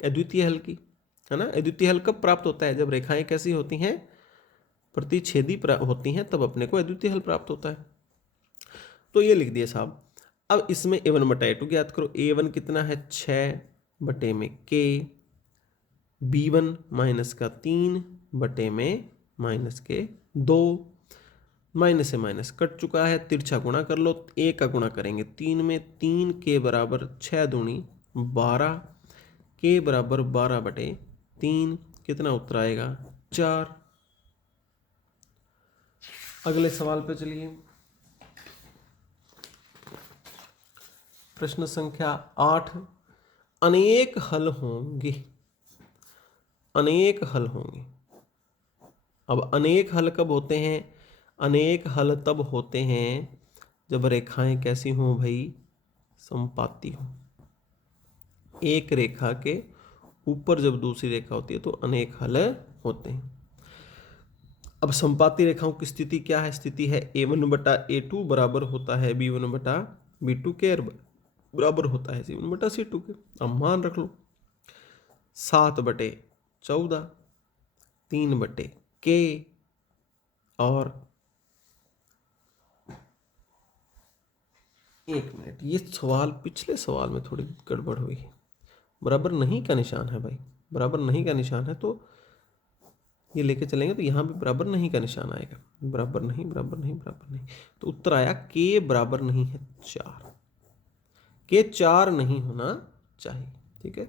अद्वितीय हल की, है ना। अद्वितीय हल कब प्राप्त होता है, जब रेखाएं कैसी होती हैं, प्रतिच्छेदी होती हैं, तब अपने को अद्वितीय हल प्राप्त होता है। तो ये लिख दिए साहब। अब इसमें a1/a2 ज्ञात करो, a1 कितना है 6/k, b1 माइनस का 3/-2, माइनस से माइनस कट चुका है, तिरछा गुणा कर लो, a का गुणा करेंगे 3 में, 3k बराबर 6 दूनी 12, k बराबर 12/3, कितना उत्तर आएगा 4। अगले सवाल पे चलिए, प्रश्न संख्या 8। अनेक हल होंगे, अनेक हल होंगे। अब अनेक हल कब होते हैं, अनेक हल तब होते हैं जब रेखाएं कैसी हों भाई, समपाती हो। एक रेखा के ऊपर जब दूसरी रेखा होती है तो अनेक हल होते हैं। अब समपाती रेखाओं की स्थिति क्या है, स्थिति है a1/a2 बराबर होता है b1/b2 के, बराबर होता है c1/c2 के। अब मान रख लो 7/14, 3/k और 1 मिनट, ये सवाल पिछले सवाल में थोड़ी गड़बड़ हुई है, बराबर नहीं का निशान है भाई, बराबर नहीं का निशान है, तो ये लेके चलेंगे तो यहाँ भी बराबर नहीं का निशान आएगा, बराबर नहीं बराबर नहीं बराबर नहीं, तो उत्तर आया k बराबर नहीं है 4, k 4 नहीं होना चाहिए, ठीक है।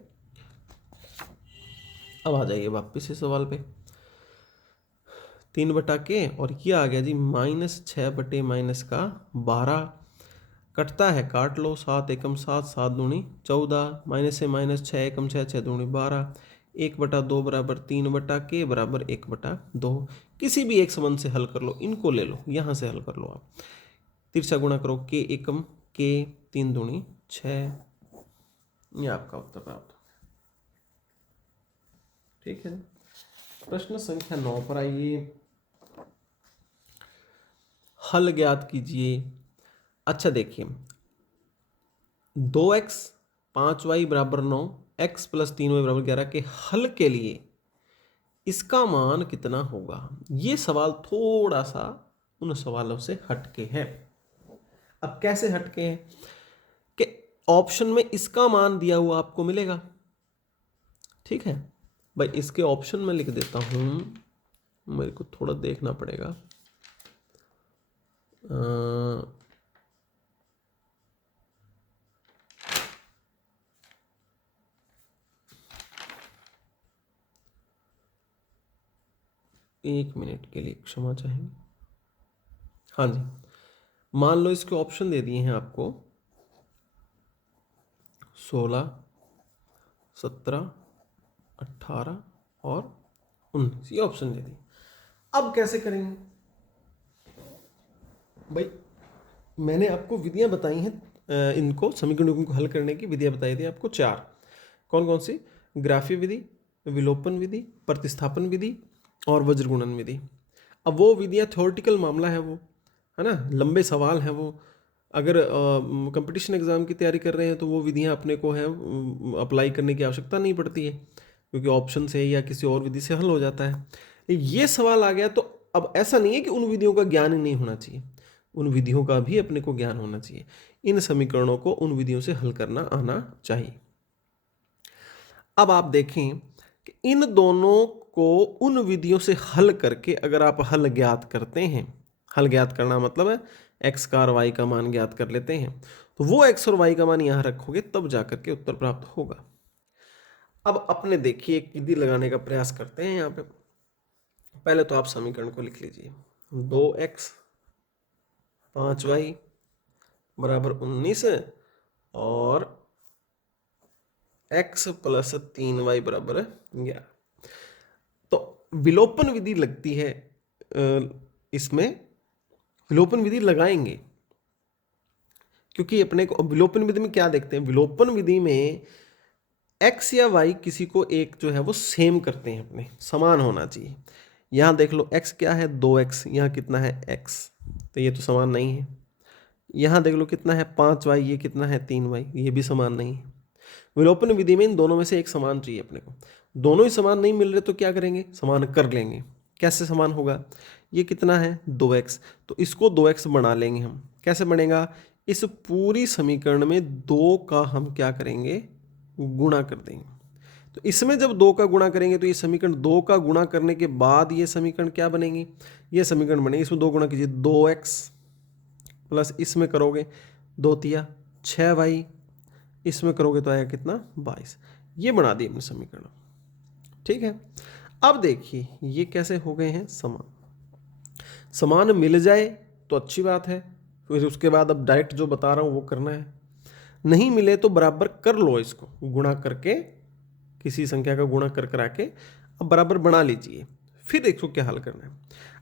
अब आ जाइए वापस इस सवाल पे, 3/k और ये आ गया जी -6/-12, कटता है काट लो, 7 एकम 7, 7 दूनी 14, माइनस से माइनस 6 एकम 6, 6 दूनी 12, 1/2 बराबर 3/k बराबर 1/2। किसी भी एक संबंध से हल कर लो, इनको ले लो, यहाँ से हल कर लो आप, तिरछा गुणा करो, k एकम k, 3 दूनी 6, ये आपका उत्तर प्राप्त हो गया, ठीक है। प्रश्न संख्या 9 पर आइए, हल ज्ञात कीजिए। अच्छा देखिए, 2x 5y बराबर 9, x + 3y बराबर 11 के हल के लिए इसका मान कितना होगा। ये सवाल थोड़ा सा उन सवालों से हटके है। अब कैसे हटके हैं कि ऑप्शन में इसका मान दिया हुआ आपको मिलेगा, ठीक है भाई। इसके ऑप्शन में लिख देता हूं, मेरे को थोड़ा देखना पड़ेगा, एक मिनट के लिए क्षमा चाहेंगे। हाँ जी, मान लो इसके ऑप्शन दे दिए हैं आपको 16, 17, 18 और 19, ये ऑप्शन दे दिए। अब कैसे करेंगे भाई, मैंने आपको विधियां बताई हैं, इनको समीकरणों को हल करने की विधियां बताई थी आपको 4, कौन कौन सी, ग्राफीय विधि, विलोपन विधि, प्रतिस्थापन विधि और वज्रगुणन विधि। अब वो विधियां थ्योरेटिकल मामला है वो, है ना, लंबे सवाल हैं वो, अगर कंपटीशन एग्ज़ाम की तैयारी कर रहे हैं तो वो विधियां अपने को है अप्लाई करने की आवश्यकता नहीं पड़ती है, क्योंकि ऑप्शन से या किसी और विधि से हल हो जाता है। ये सवाल आ गया तो अब ऐसा नहीं है कि उन विधियों का ज्ञान ही नहीं होना चाहिए, उन विधियों का भी अपने को ज्ञान होना चाहिए। इन समीकरणों को उन विधियों से हल करना आना चाहिए। अब आप देखें कि इन दोनों को उन विधियों से हल करके अगर आप हल ज्ञात करते हैं, हल ज्ञात करना मतलब है एक्स का और वाई का मान ज्ञात कर लेते हैं, तो वो एक्स और वाई का मान यहां रखोगे तब जाकर के उत्तर प्राप्त होगा। अब अपने देखिए एक विधि लगाने का प्रयास करते हैं यहाँ पे। पहले तो आप समीकरण को लिख लीजिए, 2x 5y बराबर 19 और x प्लस 3y बराबर 11। तो विलोपन विधि लगती है, इसमें विलोपन विधि लगाएंगे, क्योंकि अपने को विलोपन विधि में क्या देखते हैं, विलोपन विधि में x या y किसी को एक जो है वो सेम करते हैं, अपने समान होना चाहिए। यहाँ देख लो x क्या है 2x, यहाँ कितना है x, तो ये तो समान नहीं है। यहाँ देख लो कितना है 5y, ये कितना है 3y, ये भी समान नहीं है। विलोपन विधि में इन दोनों में से एक समान चाहिए अपने को। दोनों ही समान नहीं मिल रहे तो क्या करेंगे, समान कर लेंगे। कैसे समान होगा, ये कितना है 2x, तो इसको 2x बना लेंगे हम। कैसे बनेगा, इस पूरी समीकरण में 2 का हम क्या करेंगे, गुणा कर देंगे। तो इसमें जब 2 का गुणा करेंगे तो ये समीकरण 2 का गुणा करने के बाद ये समीकरण क्या बनेगी, ये समीकरण बनेगी, इसमें 2 गुणा कीजिए 2x प्लस इसमें करोगे 2 तिया 6y, इसमें करोगे तो आएगा कितना 22। ये बना दिए हमने समीकरण। ठीक है, अब देखिए ये कैसे हो गए हैं समान। समान मिल जाए तो अच्छी बात है, फिर उसके बाद अब डायरेक्ट जो बता रहा हूँ वो करना है। नहीं मिले तो बराबर कर लो, इसको गुणा करके किसी संख्या का गुणा कर करा के अब बराबर बना लीजिए। फिर देखो क्या हल करना है।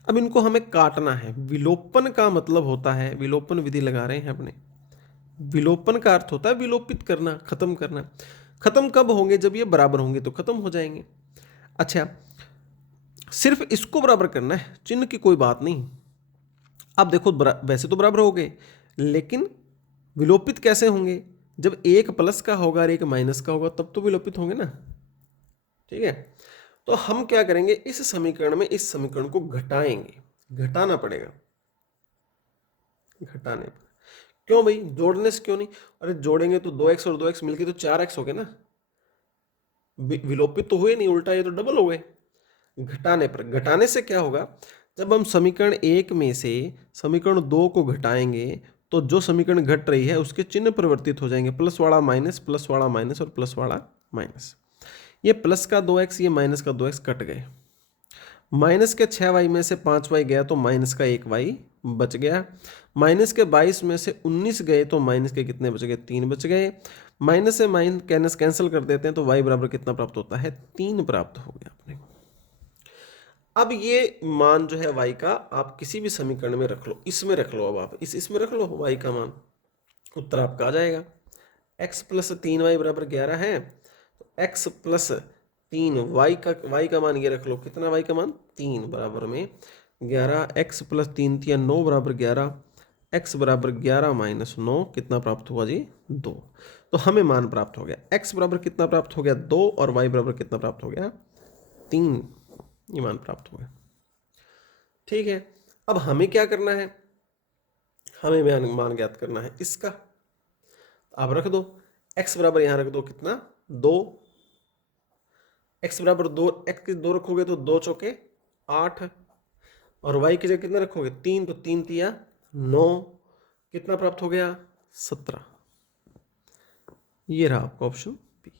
अब इनको हमें काटना है। विलोपन का मतलब होता है, विलोपन विधि लगा रहे हैं अपने, विलोपन का अर्थ होता है विलोपित करना, खत्म करना। खत्म कब होंगे, जब ये बराबर होंगे तो खत्म हो जाएंगे। अच्छा, सिर्फ इसको बराबर करना है, चिन्ह की कोई बात नहीं। अब देखो वैसे तो बराबर हो गए, लेकिन विलोपित कैसे होंगे, जब एक प्लस का होगा और एक माइनस का होगा तब तो विलोपित होंगे ना। ठीक है, तो हम क्या करेंगे, इस समीकरण में इस समीकरण को घटाएंगे, घटाना पड़ेगा, घटाने पर। क्यों भाई, जोड़ने से क्यों नहीं, अरे जोड़ेंगे तो 2x और 2x मिलके तो 4x हो गए ना, विलोपित तो हुए नहीं, उल्टा ये तो डबल हो गए। घटाने पर, घटाने से क्या होगा, जब हम समीकरण 1 में से समीकरण 2 को घटाएंगे तो जो समीकरण घट रही है उसके चिन्ह परिवर्तित हो जाएंगे, प्लस वाला माइनस और प्लस वाला माइनस। ये प्लस का 2x, ये माइनस का 2x कट गए। माइनस के 6y में से 5y गया तो माइनस का 1y बच गया। माइनस के 22 में से 19 गए तो माइनस के कितने बच गए, 3 बच गए। माइनस से माइनस कैंसिल कर देते हैं तो y बराबर कितना प्राप्त होता है, 3 प्राप्त हो गया अपने को। अब ये मान जो है y का आप किसी भी समीकरण में रख लो, इसमें रख लो, अब आप इसमें रख लो y का मान, उत्तर आपका आ जाएगा। x प्लस 3y बराबर 11 है, तो x प्लस 3 y का मान ये रख लो, कितना y का मान 3 बराबर में 11, x प्लस 3 3 9 बराबर 11, x बराबर 11 माइनस 9 कितना प्राप्त हुआ जी 2। तो हमें मान प्राप्त हो गया, x बराबर कितना प्राप्त हो गया 2 और y बराबर कितना प्राप्त हो गया 3, ये मान प्राप्त हो गया। ठीक है, अब हमें क्या करना है, हमें मान ज्ञात करना है इसका। आप रख दो x बराबर, यहां रख दो कितना 2, x बराबर 2, x 2 रखोगे तो 2 चौके 8 और y की जगह कितना रखोगे 3, तो 3 तिया 9, कितना प्राप्त हो गया 17। ये रहा आपका ऑप्शन बी।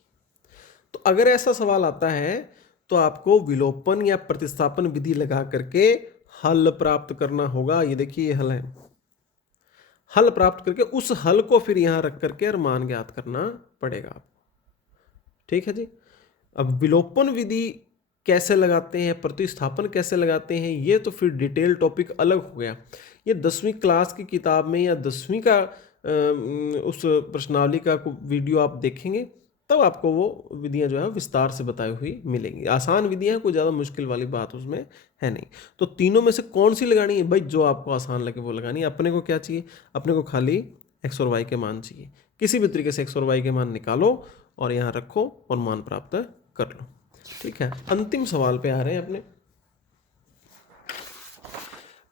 तो अगर ऐसा सवाल आता है तो आपको विलोपन या प्रतिस्थापन विधि लगा करके हल प्राप्त करना होगा। ये देखिए ये हल है, हल प्राप्त करके उस हल को फिर यहां रख करके और मान ज्ञात करना पड़ेगा आपको। ठीक है जी। अब विलोपन विधि कैसे लगाते हैं, प्रतिस्थापन कैसे लगाते हैं, ये तो फिर डिटेल टॉपिक अलग हो गया। ये 10वीं क्लास की किताब में या 10वीं का उस प्रश्नावली का वीडियो आप देखेंगे तब आपको वो विधियां जो है विस्तार से बताई हुई मिलेंगी। आसान विधियां हैं, कोई ज़्यादा मुश्किल वाली बात उसमें है नहीं। तो तीनों में से कौन सी लगानी है भाई? जो आपको आसान लगे वो लगानी है। अपने को क्या चाहिए? अपने को खाली एक्स और वाई के मान चाहिए। किसी भी तरीके से एक्स और वाई के मान निकालो और यहाँ रखो और मान प्राप्त कर लो। ठीक है, अंतिम सवाल पे आ रहे हैं अपने।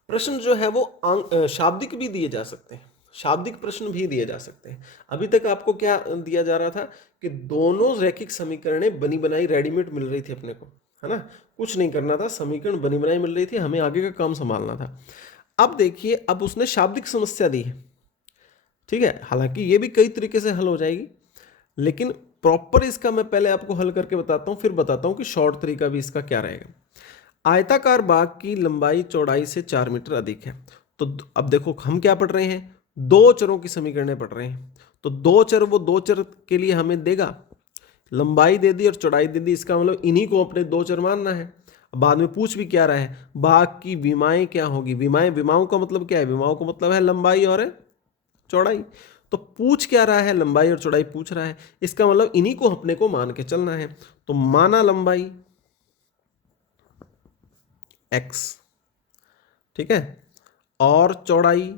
प्रश्न जो है वो शाब्दिक भी दिए जा सकते हैं, शाब्दिक प्रश्न भी दिए जा सकते हैं। अभी तक आपको क्या दिया जा रहा था कि दोनों रैखिक समीकरणें बनी बनाई रेडीमेड मिल रही थी अपने को, है ना, कुछ नहीं करना था, समीकरण बनी बनाई मिल रही थी, हमें आगे का काम संभालना था। अब देखिए, अब उसने शाब्दिक समस्या दी है, ठीक है, हालांकि ये भी कई तरीके से हल हो जाएगी, लेकिन प्रॉपर इसका मैं पहले आपको हल करके बताता हूँ, फिर बताता हूँ कि शॉर्ट तरीका भी इसका क्या रहेगा। आयताकार बाग की लंबाई चौड़ाई से 4 मीटर अधिक है। तो अब देखो हम क्या पढ़ रहे हैं, दो चरों की समीकरणें पढ़ रहे हैं। तो दो चर, वो दो चर के लिए हमें देगा, लंबाई दे दी और चौड़ाई दे दी, इसका मतलब इन्हीं को अपने दो चर मानना है। बाद में पूछ भी क्या रहा है, बाग की विमाएं क्या होगी? विमाएं, विमाओं का मतलब क्या है? विमाओं का मतलब है लंबाई और चौड़ाई। तो पूछ क्या रहा है? लंबाई और चौड़ाई पूछ रहा है, इसका मतलब इन्हीं को अपने को मान के चलना है। तो माना लंबाई x, ठीक है, और चौड़ाई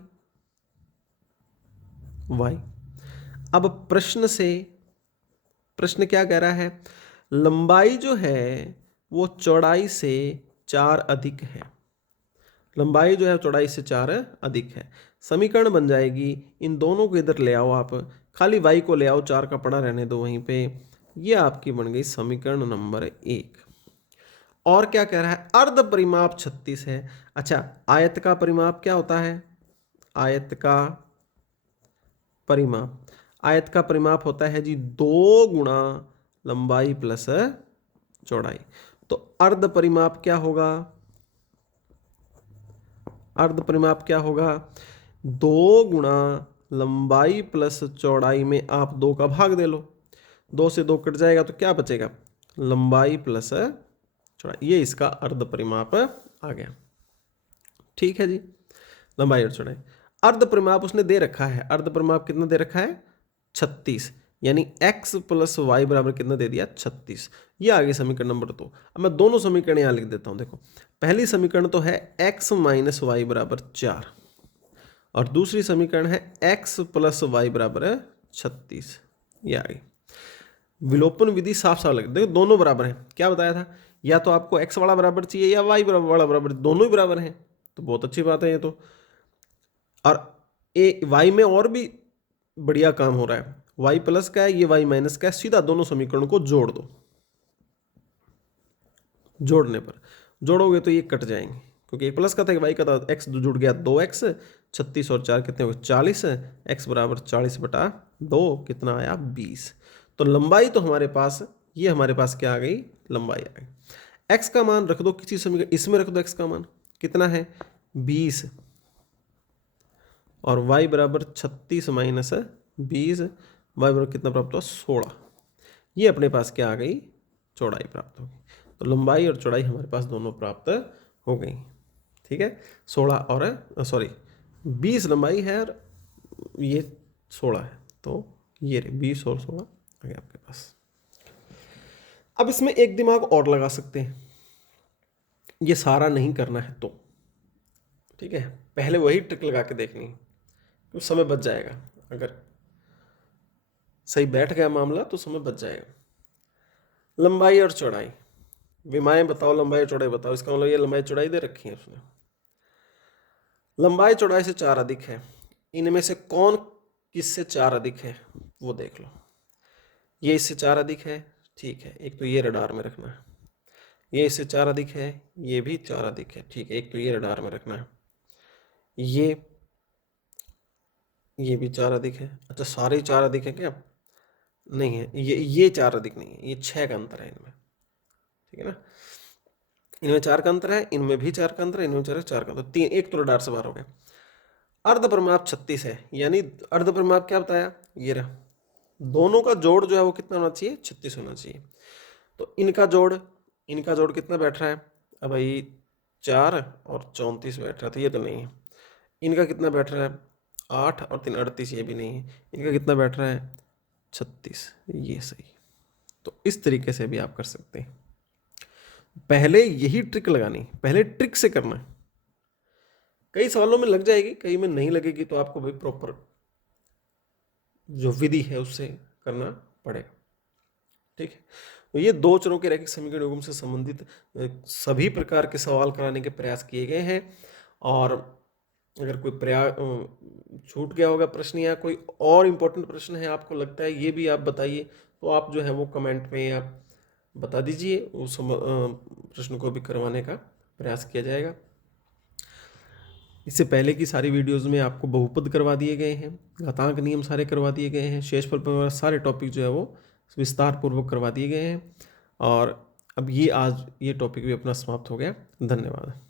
y। अब प्रश्न क्या कह रहा है? लंबाई जो है वो चौड़ाई से 4 अधिक है, लंबाई जो है चौड़ाई से 4 अधिक है। समीकरण बन जाएगी, इन दोनों को इधर ले आओ, आप खाली y को ले आओ, 4 का पड़ा रहने दो वहीं पे। ये आपकी बन गई समीकरण नंबर 1। और क्या कह रहा है? अर्ध परिमाप 36 है। अच्छा, आयत का परिमाप क्या होता है? आयत का परिमाप, आयत का परिमाप होता है जी 2 गुणा लंबाई प्लस चौड़ाई। तो अर्ध परिमाप क्या होगा? अर्ध परिमाप क्या होगा? 2 गुणा लंबाई प्लस चौड़ाई में आप 2 का भाग दे लो, 2 से 2 कट जाएगा तो क्या बचेगा? लंबाई प्लस चौड़ाई। ये इसका अर्ध परिमाप आ गया। ठीक है जी, लंबाई और चौड़ाई। अर्ध परिमाप उसने दे रखा है, अर्ध परिमाप कितना दे रखा है? 36, यानी x प्लस वाई बराबर कितना दे दिया? 36। ये आ गई समीकरण नंबर 2। अब मैं दोनों समीकरण यहाँ लिख देता हूँ। देखो, पहली समीकरण तो है x माइनस वाई बराबर 4, और दूसरी समीकरण है x प्लस वाई बराबर 36। ये आ गई। विलोपन विधि साफ साफ लग, देखो दोनों बराबर हैं। क्या बताया था? या तो आपको x वाला बराबर चाहिए या y वाला बराबर, दोनों ही बराबर हैं, तो बहुत अच्छी बात है ये तो। और y में और भी बढ़िया काम हो रहा है, y प्लस का है, ये y माइनस का है, सीधा दोनों समीकरणों को जोड़ दो। जोड़ने पर, जोड़ोगे तो ये कट जाएंगे, क्योंकि एक प्लस का था, y का था, x जुड़ गया 2x, 36 और 4 कितने हो गए? 40, x बराबर 40/2 कितना आया? 20। तो लंबाई तो हमारे पास, ये हमारे पास क्या आ गई? लंबाई आ गई। x का मान रख दो किसी समीकरण, इसमें रख दो x का मान कितना है? 20, और y बराबर 36 माइनस 20, y बराबर कितना प्राप्त हुआ? 16। ये अपने पास क्या आ गई? चौड़ाई प्राप्त हो गई। तो लंबाई और चौड़ाई हमारे पास दोनों प्राप्त हो गई। ठीक है, 16 और 20 लंबाई है और ये 16 है, तो ये 20 और 16 आ गया आपके पास। अब इसमें एक दिमाग और लगा सकते हैं, ये सारा नहीं करना है तो, ठीक है, पहले वही ट्रिक लगा के देखनी है, तो समय बच जाएगा। अगर सही बैठ गया मामला तो समय बच जाएगा। लंबाई और चौड़ाई, विमाएं बताओ, लंबाई चौड़ाई बताओ, इसका मतलब ये लंबाई चौड़ाई दे रखी है उसने। लंबाई चौड़ाई से 4 अधिक है, इनमें से कौन किससे 4 अधिक है वो देख लो। ये इससे 4 अधिक है, ठीक है, एक तो ये रडार में रखना है। ये इससे 4 अधिक है, ये भी 4 अधिक है, ठीक है, एक तो ये रडार में रखना है। ये भी 4 अधिक है। अच्छा, सारे ही 4 अधिक है क्या? नहीं है, ये 4 अधिक नहीं है, ये 6 का अंतर है इनमें, ठीक है ना। इनमें 4 का अंतर है, इनमें भी 4 का अंतर है, इनमें 4 का अंतर, 3, एक तो रडार से बाहर हो गया। अर्ध परिमाप 36 है, यानी अर्ध परिमाप क्या बताया? ये रहा, दोनों का जोड़ जो है वो कितना होना चाहिए? 36 होना चाहिए। तो इनका जोड़ कितना बैठ रहा है? अब भाई 4 और 34 बैठ रहा था, ये तो नहीं है। इनका कितना बैठ रहा है? 8 और 3 38, ये भी नहीं है। इनका कितना बैठ रहा है? 36, ये सही। तो इस तरीके से भी आप कर सकते हैं। पहले यही ट्रिक लगानी, पहले ट्रिक से करना है। कई सवालों में लग जाएगी, कई में नहीं लगेगी, तो आपको भाई प्रॉपर जो विधि है उससे करना पड़ेगा। ठीक है, तो ये दो चरों के रैखिक समीकरण युग्म से संबंधित सभी प्रकार के सवाल कराने के प्रयास किए गए हैं। और अगर कोई प्रयास छूट गया होगा प्रश्न या कोई और इम्पोर्टेंट प्रश्न है आपको लगता है, ये भी आप बताइए, तो आप जो है वो कमेंट में या बता दीजिए, उस प्रश्न को भी करवाने का प्रयास किया जाएगा। इससे पहले की सारी वीडियोस में आपको बहुपद करवा दिए गए हैं, घातांक नियम सारे करवा दिए गए हैं, शेषफल पर सारे टॉपिक जो है वो विस्तार पूर्वक करवा दिए गए हैं। और अब ये आज ये टॉपिक भी अपना समाप्त हो गया। धन्यवाद।